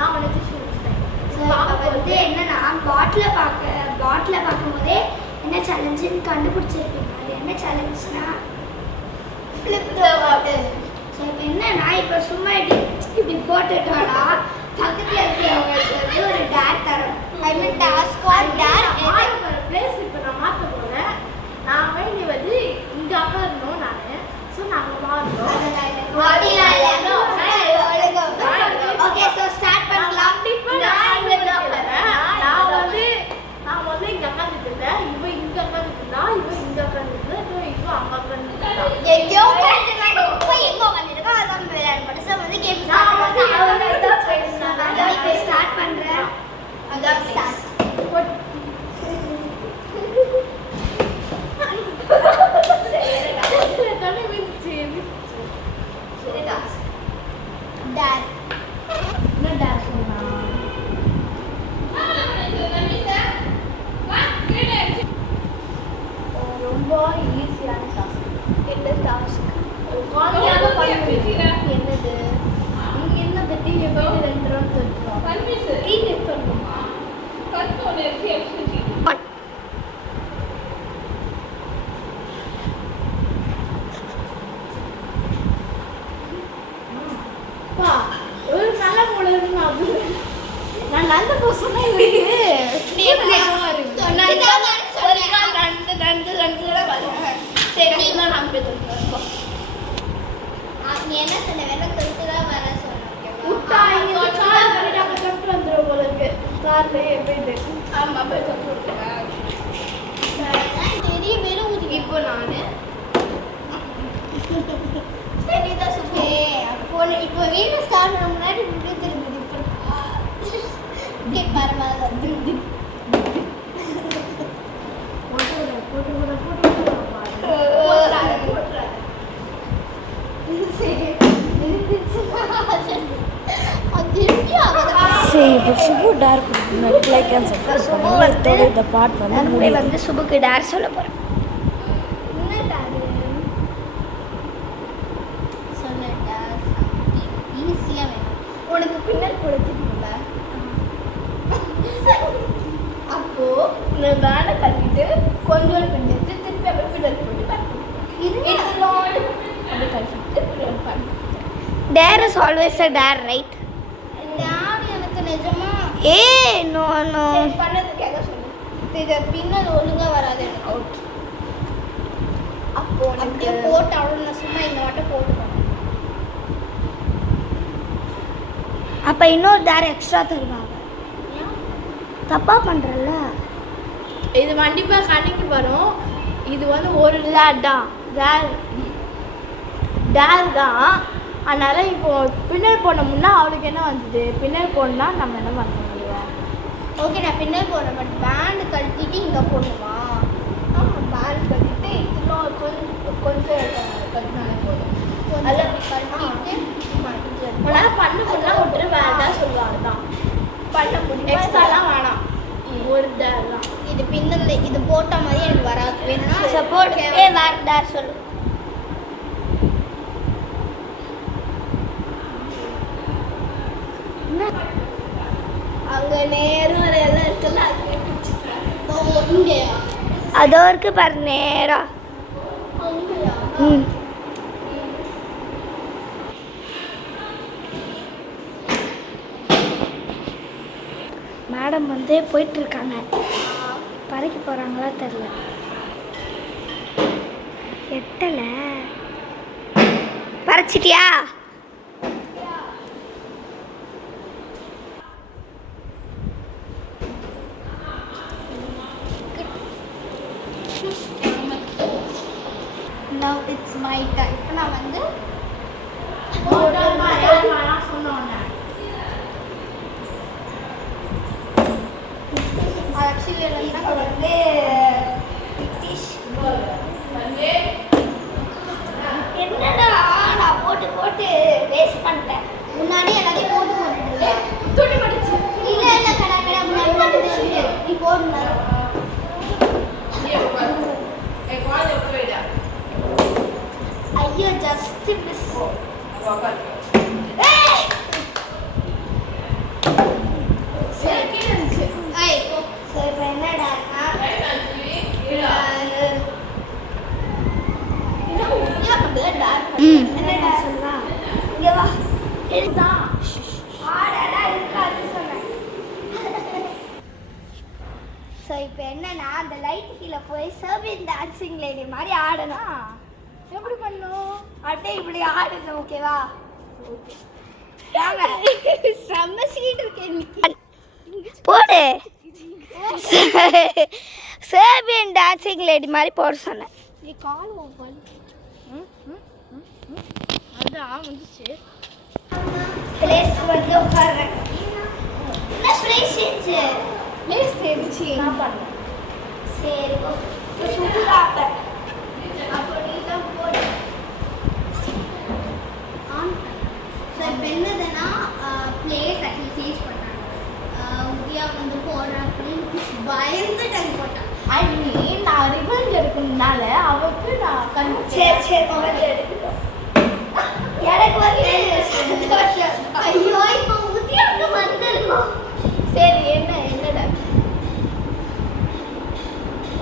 நான் உனக்கு சொல்லிட்டேன். வந்து என்னன்னா பாட்டில் பார்க்கும்போதே என்ன சேலஞ்சுன்னு கண்டுபிடிச்சிருப்பீங்க. அது என்ன சேலஞ்சுனா ஃப்ளிப் த பாட்டில். ஸோ இப்போ என்னன்னா இப்போ சும்மா இப்படி போட்டுட்டோம்னா பக்கத்தில் இருக்கிறவங்களுக்கு வந்து ஒரு டேர் தரும். ஐ மீன் டாஸ்க் ஆர் டேர் மாற பிளேஸ் இப்போ நான் மாற்ற போகிறேன். நான் வேண்டி வந்து இங்கே அமரணும் நான். ஸோ நாங்கள் மாறணும். ஓகே ஸோ ஸ்டார்ட் பண்ணலாம். இப்போ நான் வந்து இங்கே உட்காந்துட்டு இருந்தேன். இவன் இங்கே உட்காந்துட்டு இருந்தா, இவன் இங்கே உட்காந்துட்டு இருந்தா, இவன் அங்கே உட்காந்துட்டு எங்கேயோ எங்கே உட்காந்துருக்கோம் அதான் விளையாட மாட்டோம். ஸோ வந்து கேம் ஸ்டார்ட் பண்ணுறேன். அதான் ஸ்டார்ட் ரொம்ப ஈஸியான டாஸ்க். என்ன டாஸ்க்? என்னது நீங்க என்ன டிவி போயிட்டு 2 ரவுண்ட் தொட்டுறோம். டிவி தொட்டுமா கண்ட்ரோல் இருக்கு. பா ஒரு நல்ல போடுறது நான் நல்ல போசனா இருக்கு. நீ என்ன சொன்ன வேற தொட்டு தான் வர சொன்னேன். முட்டா இங்க தொட்டு வந்துரும் போல இருக்கு. கார்லயே போயிட்டு ஆமா போய் தொட்டு விட்டுறேன். தெரிய வெறும் ஊதி. இப்போ நானு சரிதா சுபே. அப்போ இப்போ வீடியோ ஸ்டார்ட் பண்ண முன்னாடி இப்படி திரும்பி ஓகே பரவாயில்ல. சுபு டார் லைக் அண்ட் சப்ஸ்கிரைப் பண்ணுங்க. இந்த பாட் வந்து சுபுக்கு டார் சொல்ல போறேன். என்ன டார் சொல்ல? டார் ஈஸியா வேணும். உனக்கு பின்னல் போட தெரியும்ல? அப்போ இந்த பேனை கட்டிட்டு கொஞ்சம் பின்னிட்டு திருப்பி அப்படியே பின்னல் போட்டு அப்படி கட்டிட்டு பின்னல் பண்ணி. Dare is always a dare, right? நான் எனக்கு நிஜமா நோ நோ பண்ணதுக்காக சொன்னேன். இது பின்னல் ஒழுங்கா வராது எனக்கு. அவுட். அப்போ அப்படியே போட்டு அவ்வளோ நான் சும்மா இந்த மட்டும் போட்டுக்கணும். அப்போ இன்னொரு டேர் எக்ஸ்ட்ரா தருவாங்க. தப்பா பண்றல. இது கண்டிப்பா கணக்கு வரும். இது வந்து ஒரு டேர் தான். டேர் தான். அதனால இப்போ பின்னல் போடணும்னா அவளுக்கு என்ன வந்தது? பின்னல் போடணும்னா நம்ம என்ன பண்ண முடியும்? ஓகே நான் பின்னல் போடுறேன். பட் பேண்ட் கழட்டிட்டு இங்கே போடணுமா? ஆமாம் பேண்ட் கட்டிட்டு இன்னும் கொஞ்சம் கட்டினாலே போதும். அதில் கழட்டிட்டு உன்னால் பண்ண முடியல விட்டுரு. வேறு ஏதாவது சொல்லுவாங்க தான் பண்ண முடியும். எக்ஸ்ட்ராலாம் வேணாம். ஒரு டேர் தான். இது பின்னல் இது போட்ட மாதிரி எனக்கு வராது. வேணும்னா சப்போர்ட் வேறு டேர் சொல்லு. அங்கே நேரம் எல்லாம் இருக்குல்ல அதோ இருக்கு பாரு நேரா. மேடம் வந்து போயிட்டு இருக்காங்க. பறக்க போறாங்களா தெரியல. எட்டல பறச்சிட்டியா? Now it's my time. நான் வந்து ஆக்சுவலி வந்து என்னடா நான் போட்டு வேஸ்ட் பண்ணிட்டேன். முன்னாடி எல்லாத்தையும் போட்டு துணி மடிச்சு இல்லை கடை முன்னாடி நீ போடுன. ஐயோ ஜஸ்ட் மிஸ். சரி இருந்துச்சு ஸோ இப்போ என்னடா என்னடா சொல்லுவா இங்கே வா ஆடடா இருக்காது சொன்னேன். ஸோ இப்போ என்னன்னா அந்த லைட் கீழே போய் சர்பியன் டான்சிங் லேடி மாதிரி ஆடணும். எப்படி பண்ணும்? அப்படியே இப்படி ஆடணும். ஓகேவா? வாங்க. செம்ம சீட் இருக்கு. போடு. சர்பியன் டான்சிங் லேடி மாதிரி போட சொன்னேன். நீ கால் ஓப்பன். அதான் வந்துச்சு. பிளேஸ் வந்து உட்கார்றேன். என்ன பிளேஸ் சேஞ்ச்? பிளேஸ் தெரிஞ்சு நான் பண்ணேன். சரி சுடுறாப்ப அப்போ நீ தான் போடு. ஸோ இப்போ என்னதுன்னா பிளேஸ் ஆக்சுவலி சேஞ்ச் பண்ணாங்க. உதியா வந்து போடுறேன் அப்படின்னு பயந்துட்டாங்க போட்டான். அண்ணி நான் ரிவெஞ்ச் எடுக்கணும்னால அவருக்கு நான் கண்டு சரி எனக்கு வந்து சந்தோஷம். ஐயோ இப்போ உதியாவுக்கு வந்துருக்கோம். சரி என்னடா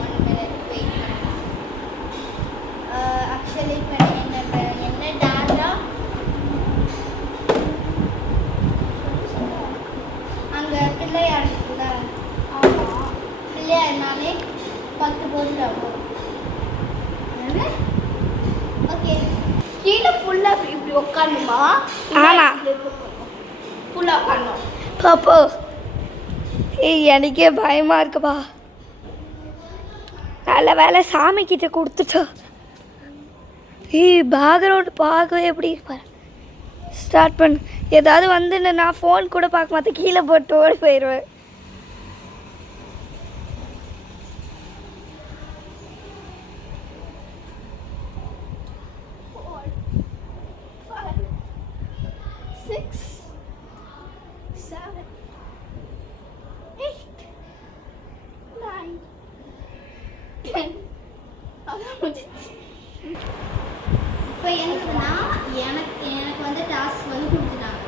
1 minute wait. ஆக்சுவலி இப்போ என்ன டான்ஸா அங்கே பிள்ளையார் இருக்குல்ல? ஆமாம் பிள்ளையார்னாலே 10 போட்டுட்டாங்க. ஓகே கீழே ஃபுல்லாக இப்படி உட்காந்துமா? ஆமா. ஃபுல்லாக உட்காந்தோம். பாப்போ எனக்கே பயமா இருக்குப்பா. நல்ல வேலை சாமி கிட்ட கொடுத்துட்டோம். பேக்ரவுண்ட் பார்க்கவே எப்படி இருப்பார். ஸ்டார்ட் பண்ணு. ஏதாவது வந்து நான் ஃபோன் கூட பார்க்க மாட்டேன், கீழே போட்டு ஓடி போயிடுவேன். இப்போ என்னன்னா எனக்கு வந்து டாஸ்க் வந்து கொடுத்துட்டாங்க.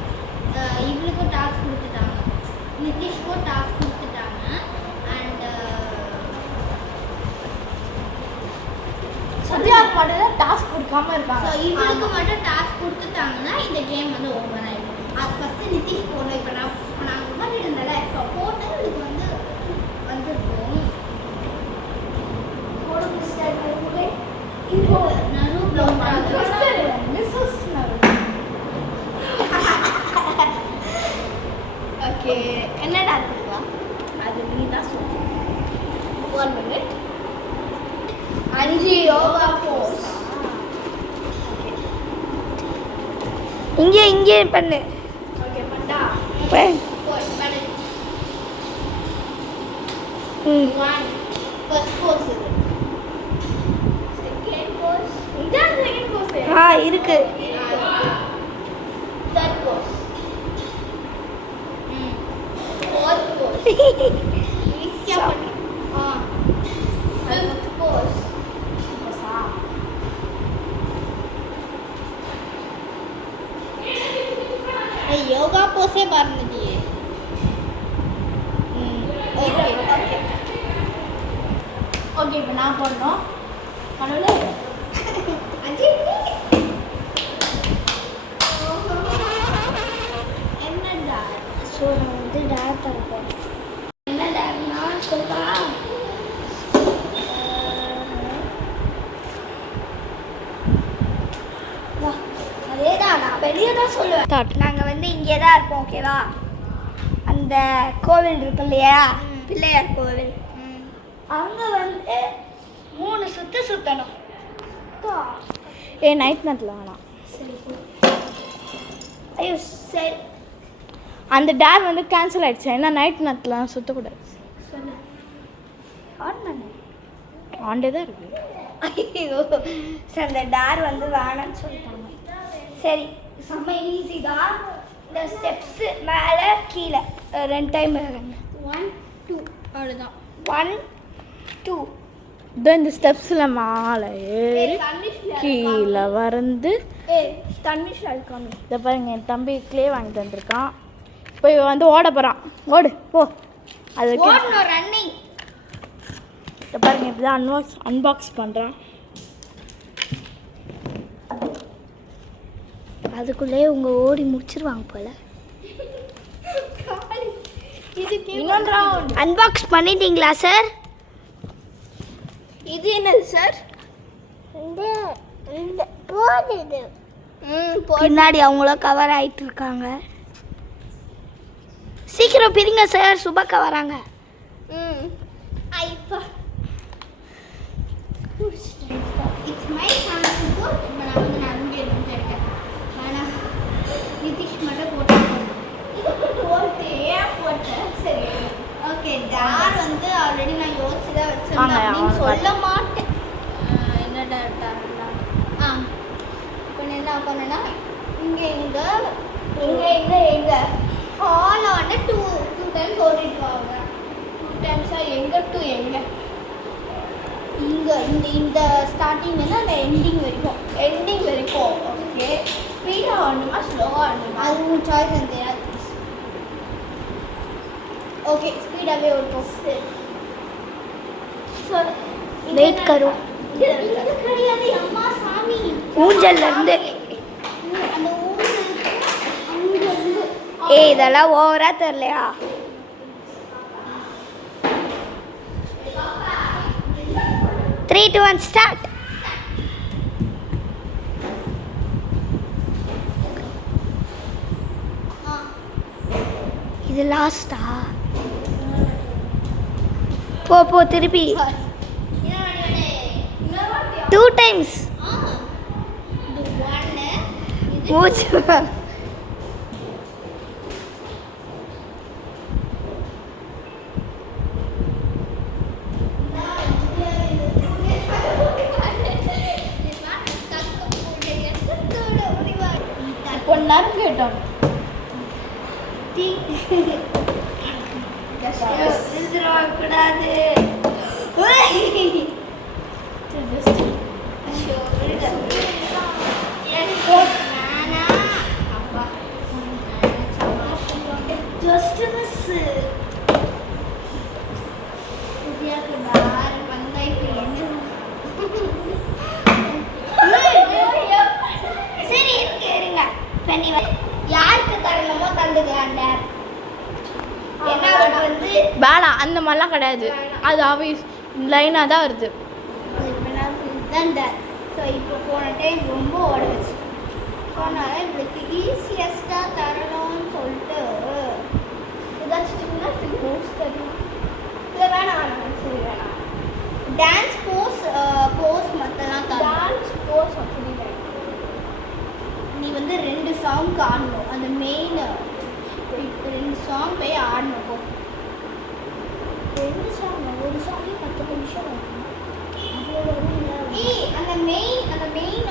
இவளுக்கும் டாஸ்க் கொடுத்துட்டாங்க, நிதிஷ்க்கும் டாஸ்க் கொடுத்துட்டாங்க. அண்ட் சத்யாவுக்கு மட்டும் டாஸ்க் கொடுக்காம இருக்காங்க. ஸோ இவளுக்கு மட்டும் டாஸ்க் கொடுத்துட்டாங்கன்னா இந்த கேம் வந்து ஓப்பன் ஆகிடும். அது ஃபஸ்ட்டு நிதிஷ் போடணும். இப்போ நான் உட்காந்துட்டு இருந்தேன்ல, இப்போ போட்டால் இவளுக்கு வந்து வந்துருக்கும். ஓகே என்னடா இருக்கலாம்? அது நீ தான் சொல்லு. 1 minute. 5 யோகா போஸ். இங்கே பண்ணு. ஓகே பண்ணா. பண்ணு. 1 ஃபர்ஸ்ட் போஸ் இது. செகண்ட் போஸ். இதான் செகண்ட் போஸ். இருக்கு. தேர்ட் போஸ். ஃபோர்த் போஸ். ஈஸியா பண்ணு. ஃபிஃப்த் போஸ். யோகா போஸே பாருங்க. ஓகே இப்போ நான் போடணும். கடவுளே என்னடா? ஸோ நான் வந்து டேர் தரப்போம். என்ன டேர்னா சொல்லுவா? அதே தான், நான் வெளியே தான் சொல்லுவேன். நாங்கள் வந்து இங்கே தான் இருப்போம். ஓகேவா? அந்த கோவில் இருக்கு இல்லையா, பிள்ளையார் கோவில், அங்கே வந்து 3 சுற்று சுற்றணும். நைட் நேரத்தில் வேணாம். ஐயோ சரி. அந்த டேர் வந்து கேன்சல் ஆயிடுச்சு. ஏன்னா நைட் நேரத்தில் சுற்றக்கூடாது. சொல்லு. ஆன் பண்ணு. ஆண்டே தான் இருக்கு. ஐயோ சரி, அந்த டேர் வந்து வேணான்னு சொல்லிட்டாங்க. சரி செம்ம ஈஸி தான். இந்த ஸ்டெப்ஸு மேலே கீழே 2 டைம் இறங்க. 1 2 அவ்வளோதான். 1 2. இதோ இந்த ஸ்டெப்ஸில் மேலே ஏறி கீழே வந்து தன்மிஷ் அழுக்காம இதை பாருங்க, என் தம்பி க்ளே வாங்கிட்டு வந்திருக்கான். இப்போ இவன் வந்து ஓட போகிறான். ஓடு போ. அது ஓடணும் ரன்னிங். இதை பாருங்க இப்படி தான் அன்பாக்ஸ் பண்ணுறான். அதுக்குள்ளே உங்க ஓடி முடிச்சிருவாங்க போல. இன்னொன்று ரவுண்ட். அன்பாக்ஸ் பண்ணிட்டீங்களா சார்? இது என்னது சார்? பின்னாடி அவங்களும் கவர் ஆயிட்டு இருக்காங்க. சீக்கிரம் பிரிங்க சார், சுபக்கா வராங்க. இட்ஸ் மை சான்ஸ் டு நான் வந்து நான் வீடியோ எடுத்துட்டேன். ஆனா நிதிஷ் மட்டும் போட்டேன். சரி ஓகே. டார் வந்து ஆல்ரெடி நான் யோசிச்சு தான் வச்சிருந்தேன் அப்படின்னு சொல்ல மாட்டேன். என்ன டார்லாம் இப்போ என்ன பண்ணேன்னா இங்கே ஹாலான டூ டைம்ஸ் ஓடிட்டு வாங்க. 2 டைம்ஸாக எங்கே டு எங்கே? இங்கே இந்த ஸ்டார்டிங்லேருந்து அந்த எண்டிங் வரைக்கும். ஓகே. ஸ்பீடாக ஆடணுமா ஸ்லோவாக ஆடணுமா? அது உன் சாய்ஸ் வந்து ஓகே ஸ்பீடாகவே ஓடும். வெயிட் கரோ. கிடையாது அம்மா சாமி. ஊஞ்சல்ல இருந்து அந்த ஊஞ்சல் அங்க இருந்து. இதெல்லாம் ஓவரா தெரியலையா? Three, two, one, start. இது லாஸ்டா? போ திருப்பி 2 times. மூச்சு கொஞ்ச நேரம் கேட்டோம். கூடாது. Just miss. சரி இருங்க. யாருக்கு தரணுமோ தந்துக்கலாம். என்ன வந்து வேணாம் அந்த மாதிரிலாம் கிடையாது. அது ஆவிஸ் லைனாக தான் வருது. ஸோ இப்போ போன டைம் ரொம்ப ஓட வச்சு ஸோ அதனால் எங்களுக்கு ஈஸியஸ்ட்டாக தரணும்னு சொல்லிட்டு ஏதாச்சும் சின்ன மூவ்ஸ் தரணும். இல்லை வேணாம் சரி வேணாம். டான்ஸ் போஸ் மற்றெல்லாம் டான்ஸ் போஸ் அப்படி நீ வந்து 2 சாங்க்கு ஆடணும். அந்த மெயின் 2 சாங் போய் ஆடணும். போ 2 சாங், ஒரு சாங்கே 10 நிமிஷம். அந்த மெயின்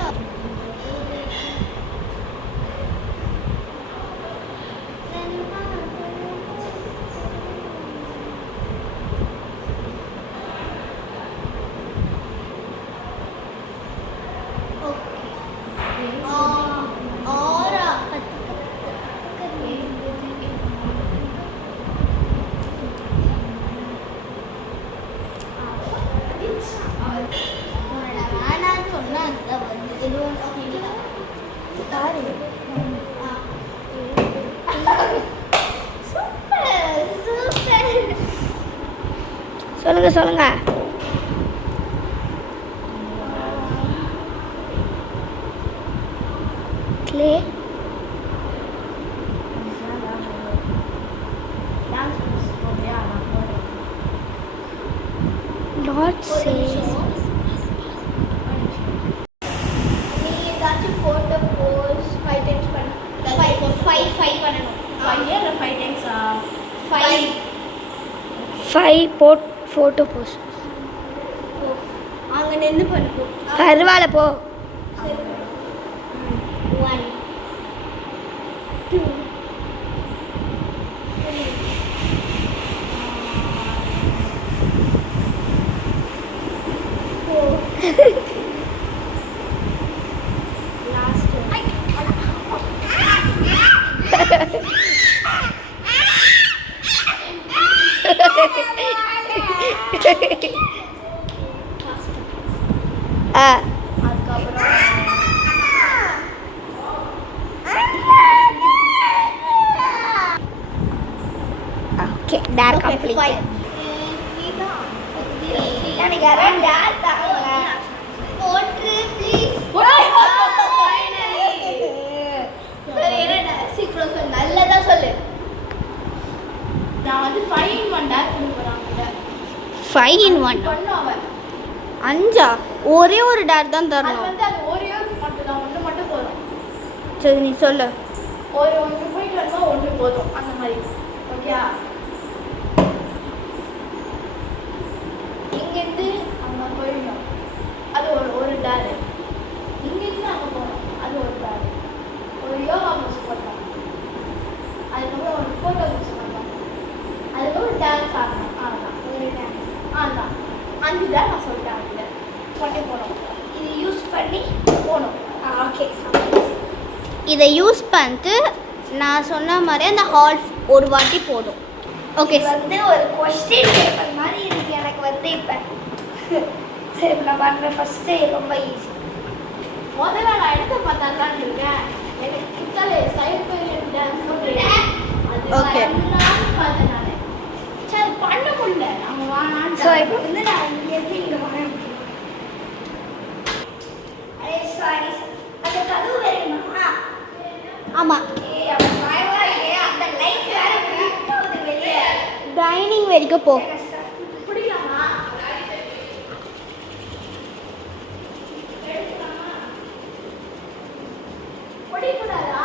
சொல்லுங்க. க்ளே நாட் சே. நீ ஏதாச்சும் போட்டோ போஸ் 5 டைம்ஸ் பண்ணு. 5 பண்ணணும். 5 இல்லை 5 டைம்ஸா? 5 ஃபோட்டோ போஸ். அங்கே நின்று பண்ணு. பரவாயில்ல போ. 1 2 3 4 லாஸ்ட் அதுக்கப்புறம் ஓகே டார் கம்ப்ளீட் எனக்கு யாரும் டார் தாங்க போட்ரு ப்ளீஸ் சீக்கிரம் சொல்லு நல்லதா சொல்லு நான் வந்து 5 in 1 டேர் கொடுக்குறாங்க 5 in 1 பண்ணுவேன். அஞ்சா ஒரே ஒரு டார் தான் அது தரணும் வந்து அது ஒரே ஒரு மட்டும் தான் ஒன்று மட்டும் போதும். சரி நீ சொல்லு ஒரு ஒன்று போயிட்டு வரணும் ஒன்று போதும் அந்த மாதிரி ஓகே. இங்கேருந்து அங்கே போயிடணும் அது ஒரு டேரு. இங்கேருந்து அங்கே போகணும் அது ஒரு டேரு. ஒரு யோகா மிஸ் பண்ணோம். அதுக்கப்புறம் ஒரு ஃபோட்டோ மிஸ் பண்ணோம். அதுக்கப்புறம் டான்ஸ் ஆடணும். ஆடலாம் ஒரு டான்ஸ் ஆடலாம். 5 டேர் நான் சொல்லிட்டேன். அதில் கொண்டே போகணும். இது யூஸ் பண்ணி போகணும். ஓகே இதை யூஸ் பண்ணிட்டு நான் சொன்ன மாதிரி அந்த ஹால் ஒரு வாட்டி போதும் ஓகே வந்து ஒரு கொஸ்டின் பேப்பர் மாதிரி இருக்கு எனக்கு வந்து இப்போ சரி நான் பண்ணுறேன் ஃபஸ்ட்டு ரொம்ப ஈஸி முதல்ல நான் எடுத்து பார்த்தாதான் இருக்கேன். எனக்கு கிட்டலே சைபேரியன் டான்ஸ் சொல்லிட்டேன். Okay. நான் பார்த்தேன் நான். சரி பண்ண முடியல. நம்ம வானான்னு. ஸோ இப்போ வந்து நான் இங்கேருந்து இங்கே வரேன் அரே சாரி அந்த கதவு வேணுமா ஆமாம் அந்த லைட் வேற வெளியே டைனிங் வரைக்கும் போ பிடிக்கலாமா? பிடிக்கூடாதா?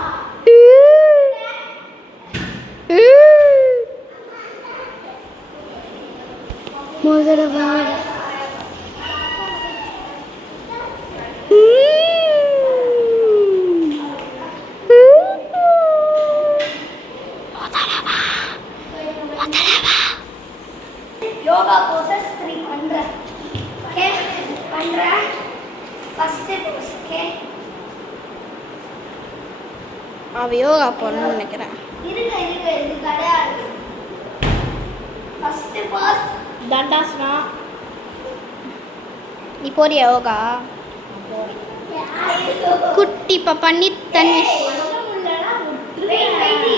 முதல்ல வாங்க யோகா போசஸ் 3 பண்றேன் ஓகே பண்றேன் ஃபர்ஸ்ட் போஸ் ஓகே அவ யோகா பண்ணனும்னு நினைக்கிறேன் இருங்க இது கிடையாது ஃபர்ஸ்ட் போஸ் தண்டாசனா. நீ போறியா யோகா குட்டி பண்ணி தன்விஷ் பண்ண முடியலனா விட்டுரு.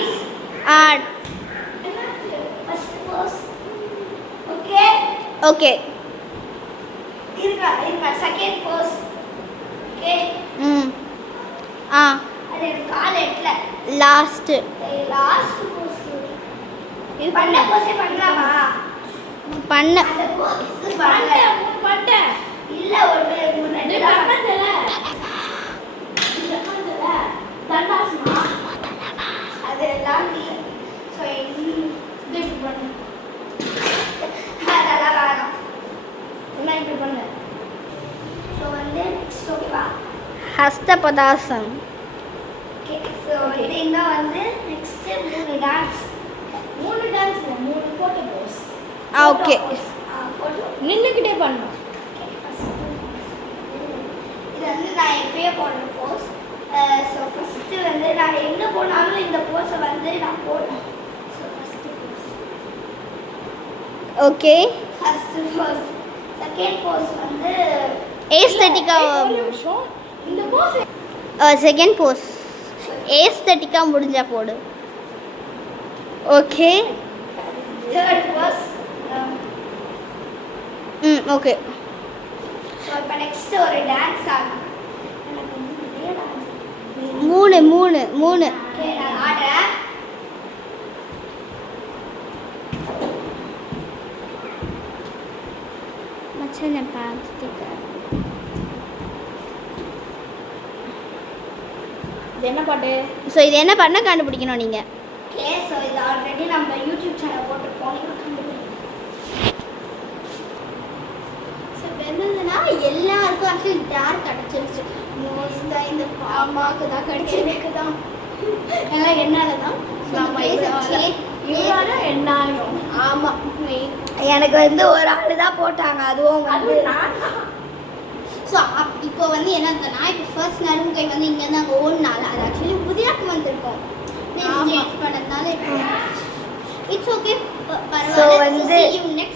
ஆட் ஃபர்ஸ்ட் போஸ் ஓகே ஓகே இருங்க செகண்ட் போஸ் ஓகே ஆ அது கால் எட்ல லாஸ்ட் போஸ் இது பண்ண போஸே பண்ணலாமா பண்ண அந்த போஸ் பண்ணிட்டேன். இல்ல ஒரு நீ பண்ணதல. இது பண்ணதல. தண்டாசனா. அதெல்லாம் இல்ல சோ இது இப்படி பண்ணு. அதெல்லாம் வேணாம் என்ன இப்படி பண்ணு. ஸோ வந்து நெக்ஸ்ட் ஓகேவா ஹஸ்தபதாசம் ஓகே ஸோ இது இங்கே வந்து next 3 dance 3 dance 3 photo pose. Okay நின்னுக்கிட்டே பண்ணணும். இது வந்து நான் எப்பயே போடுற போஸ் ஸோ ஃபஸ்ட்டு வந்து நான் எங்கே போனாலும் இந்த போஸை வந்து நான் போடுறேன் so first pose okay first pose second pose வந்து ஏஸ்தட்டிக்காக ஒரு நிமிஷம். இந்த போஸ் செகண்ட் போஸ் ஏஸ்தட்டிக்காக முடிஞ்சா போடு okay third pose okay so இப்போ நெக்ஸ்ட் ஒரு டான்ஸ் ஆகும் எனக்கு வந்து நிறைய டான்ஸ் மூணு ஓகே நான் ஆடுறேன் மச்சான் நான் பார்த்துட்டேன் இது என்ன பாட்டு? ஸோ இது என்ன பண்ண கண்டுபிடிக்கணும் நீங்கள் ஓகே ஸோ இது ஆல்ரெடி நம்ம யூடியூப் சேனல் போட்டுருப்போம் நீங்கள் கண்டுபிடிக்கணும் ஸோ இப்போ என்னதுன்னா எல்லாருக்கும் ஆக்சுவலி டேர் கிடச்சிருச்சு மோஸ்ட்டாக இந்த அம்மாவுக்கு தான் கிடச்சிருக்கு தான் எல்லாம் என்னால் தான் இவரால என்னாலும். ஆமாம் எனக்கு வந்து ஒரு ஆள் தான் போட்டாங்க அதுவும் அது நான் ஸோ இப்போ வந்து என்னன்னா இப்போ ஃபர்ஸ்ட் நறுங்கை வந்து இங்கே வந்து அங்கே ஓடினால அது ஆக்சுவலி புதியாக்கு வந்திருக்கோம் பண்ணதுனால இப்போ இட்ஸ் ஓகே So பரவாயில்ல வந்து- see you next